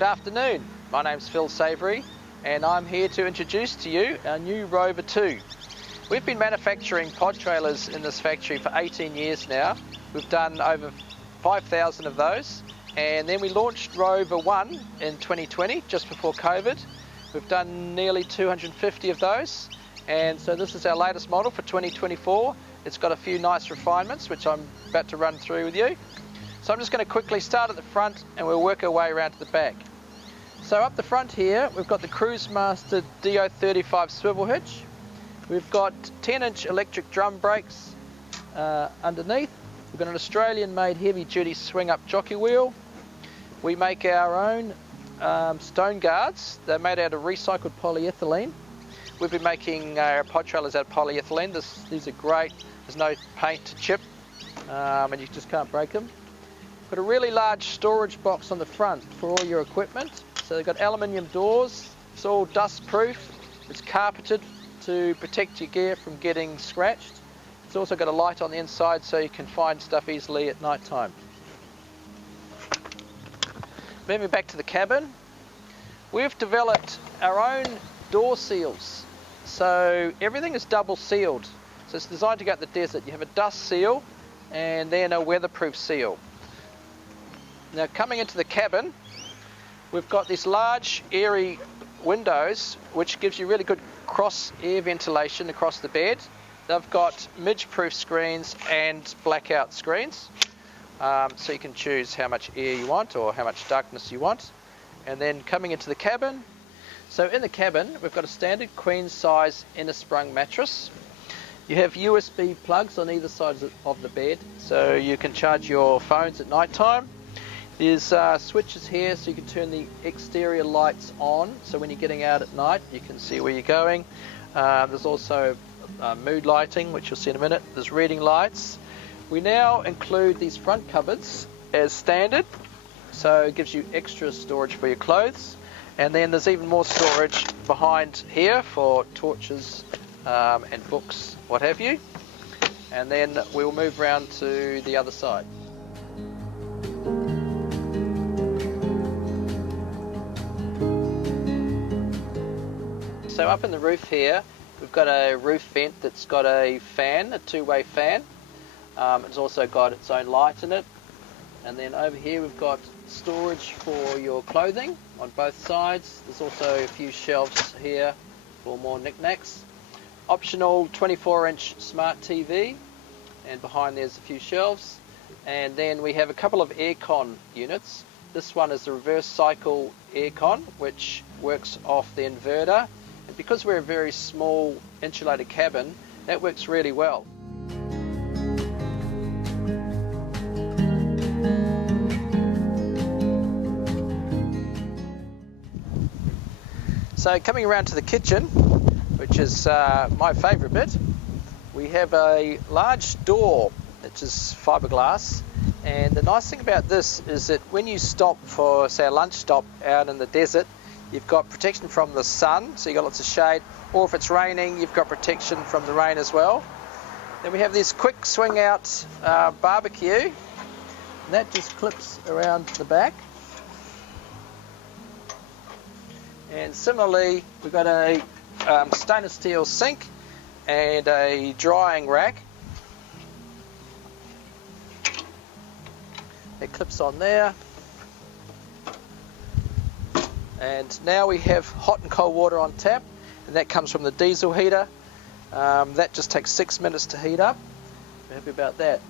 Good afternoon, my name's Phil Savory and I'm here to introduce to you our new Rover 2. We've been manufacturing pod trailers in this factory for 18 years now. We've done over 5,000 of those, and then we launched Rover 1 in 2020, just before COVID. We've done nearly 250 of those, and so this is our latest model for 2024. It's got a few nice refinements which I'm about to run through with you. So I'm just going to quickly start at the front and we'll work our way around to the back. So up the front here we've got the Cruisemaster DO35 swivel hitch. We've got 10-inch electric drum brakes underneath. We've got an Australian made heavy duty swing up jockey wheel. We make our own stone guards. They're made out of recycled polyethylene. We've been making our pod trailers out of polyethylene. These are great. There's no paint to chip and you just can't break them. Got a really large storage box on the front for all your equipment. So they've got aluminium doors. It's all dust proof. It's carpeted to protect your gear from getting scratched. It's also got a light on the inside so you can find stuff easily at night time. Moving back to the cabin, we've developed our own door seals. So everything is double sealed. So it's designed to go out the desert. You have a dust seal and then a weatherproof seal. Now coming into the cabin, we've got these large airy windows which gives you really good cross air ventilation across the bed. They've got midge-proof screens and blackout screens, so you can choose how much air you want or how much darkness you want. And then coming into the cabin, so in the cabin we've got a standard queen size inner sprung mattress. You have USB plugs on either side of the bed so you can charge your phones at night time. There's switches here so you can turn the exterior lights on, so when you're getting out at night you can see where you're going. There's also mood lighting, which you'll see in a minute. There's reading lights. We now include these front cupboards as standard, so it gives you extra storage for your clothes. And then there's even more storage behind here for torches and books, what have you. And then we'll move around to the other side. So up in the roof here, we've got a roof vent that's got a fan, a two-way fan. It's also got its own light in it. And then over here we've got storage for your clothing on both sides. There's also a few shelves here for more knickknacks. Optional 24-inch smart TV, and behind there's a few shelves. And then we have a couple of aircon units. This one is the reverse cycle aircon, which works off the inverter. And because we're a very small insulated cabin, that works really well. So coming around to the kitchen, which is my favourite bit, we have a large door which is fiberglass. And the nice thing about this is that when you stop for, say, a lunch stop out in the desert, you've got protection from the sun, so you've got lots of shade, or if it's raining, you've got protection from the rain as well. Then we have this quick swing out barbecue, and that just clips around the back. And similarly, we've got a stainless steel sink and a drying rack. It clips on there. And now we have hot and cold water on tap, and that comes from the diesel heater. That just takes 6 minutes to heat up. We're happy about that.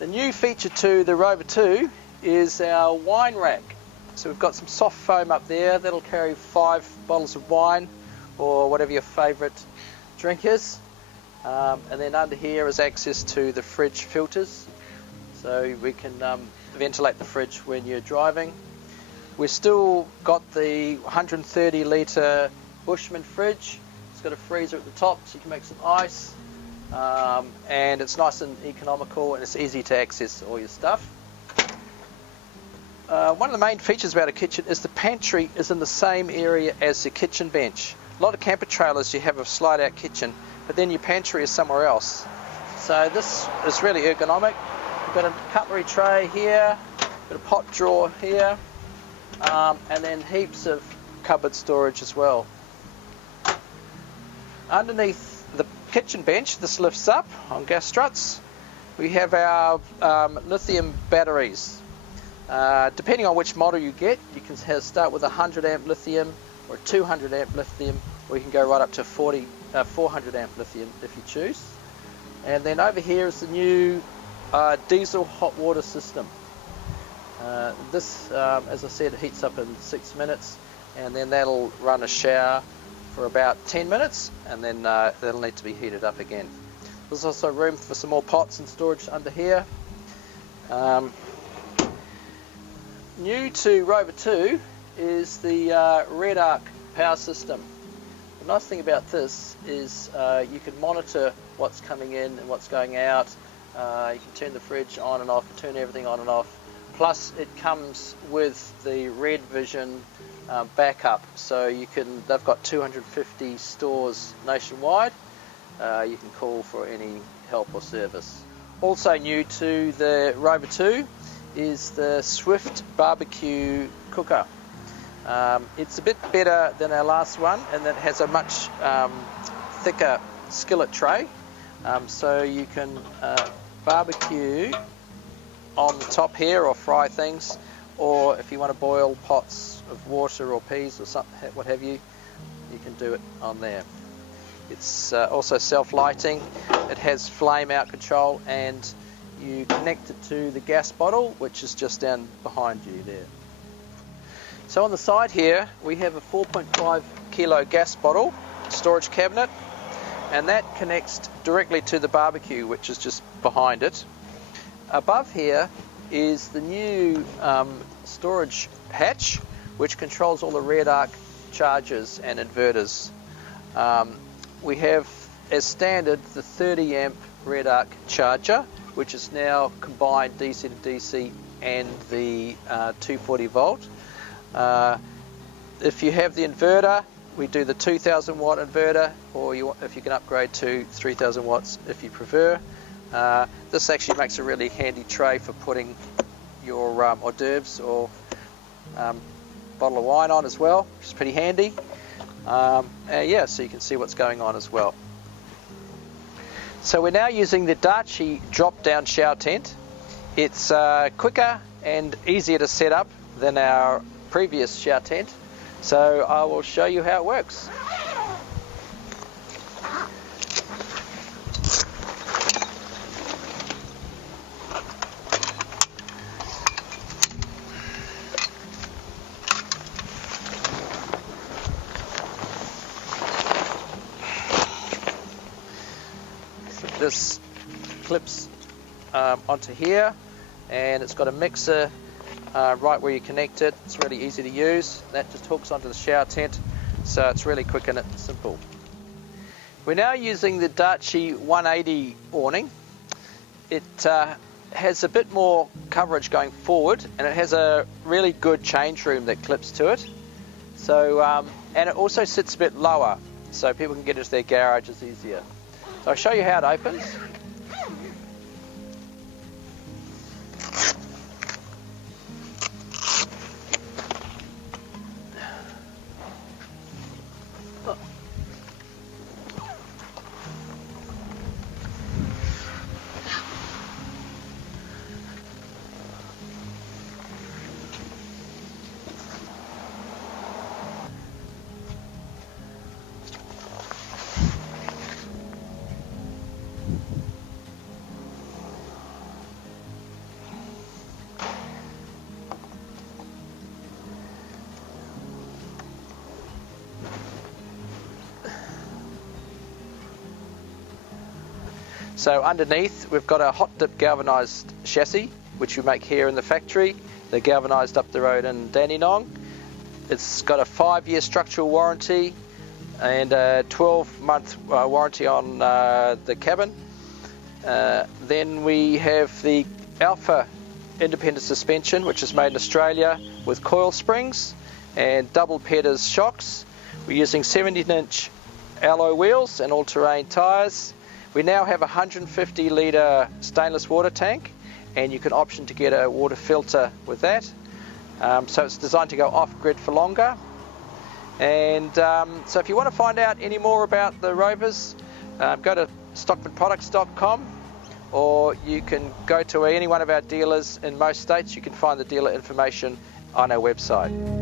The new feature to the Rover 2 is our wine rack. So we've got some soft foam up there that'll carry 5 bottles of wine or whatever your favourite drink is. And then under here is access to the fridge filters, so we can ventilate the fridge when you're driving. We've still got the 130 litre Bushman fridge. It's got a freezer at the top so you can make some ice, and it's nice and economical and it's easy to access all your stuff. One of the main features about a kitchen is the pantry is in the same area as the kitchen bench. A lot of camper trailers you have a slide out kitchen, but then your pantry is somewhere else. So this is really ergonomic. We've got a cutlery tray here, got a pot drawer here. and then heaps of cupboard storage as well. Underneath the kitchen bench, this lifts up on gas struts. We have our lithium batteries. Depending on which model you get, you can start with a 100 amp lithium or a 200 amp lithium, or you can go right up to 400 amp lithium if you choose. And then over here is the new diesel hot water system. This, as I said, heats up in 6 minutes, and then that'll run a shower for about 10 minutes, and then that'll need to be heated up again. There's also room for some more pots and storage under here. New to Rover 2 is the red arc power system. The nice thing about this is you can monitor what's coming in and what's going out. You can turn the fridge on and off, turn everything on and off. Plus it comes with the Red Vision backup, so they've got 250 stores nationwide. You can call for any help or service. Also new to the Rover 2 is the Swift barbecue cooker. It's a bit better than our last one, and it has a much thicker skillet tray, so you can barbecue on the top here or fry things, or if you want to boil pots of water or peas or something, what have you, you can do it on there. It's also self-lighting. It has flame out control, and you connect it to the gas bottle, which is just down behind you there. So on the side here we have a 4.5 kilo gas bottle storage cabinet, and that connects directly to the barbecue, which is just behind it. Above here is the new storage hatch, which controls all the red arc chargers and inverters. We have, as standard, the 30 amp red arc charger, which is now combined DC to DC and the 240 volt. If you have the inverter, we do the 2000 watt inverter, or if you can upgrade to 3000 watts if you prefer. This actually makes a really handy tray for putting your hors d'oeuvres or bottle of wine on as well, which is pretty handy. Yeah, so you can see what's going on as well. So we're now using the Dachi drop-down shower tent. It's quicker and easier to set up than our previous shower tent, so I will show you how it works. This clips onto here, and it's got a mixer right where you connect it. It's really easy to use. That just hooks onto the shower tent, so it's really quick and simple. We're now using the Dachi 180 awning. It has a bit more coverage going forward, and it has a really good change room that clips to it. So, and it also sits a bit lower, so people can get into their garages easier. So I'll show you how it opens. So underneath we've got a hot dip galvanised chassis, which we make here in the factory. They're galvanised up the road in Dandenong. It's got a 5-year structural warranty and a 12-month warranty on the cabin. Then we have the Alpha independent suspension, which is made in Australia with coil springs and double Petters shocks. We're using 17-inch alloy wheels and all-terrain tyres. We now have a 150 litre stainless water tank, and you can option to get a water filter with that. So it's designed to go off-grid for longer. And so if you want to find out any more about the Rovers, go to stockmanproducts.com, or you can go to any one of our dealers in most states. You can find the dealer information on our website.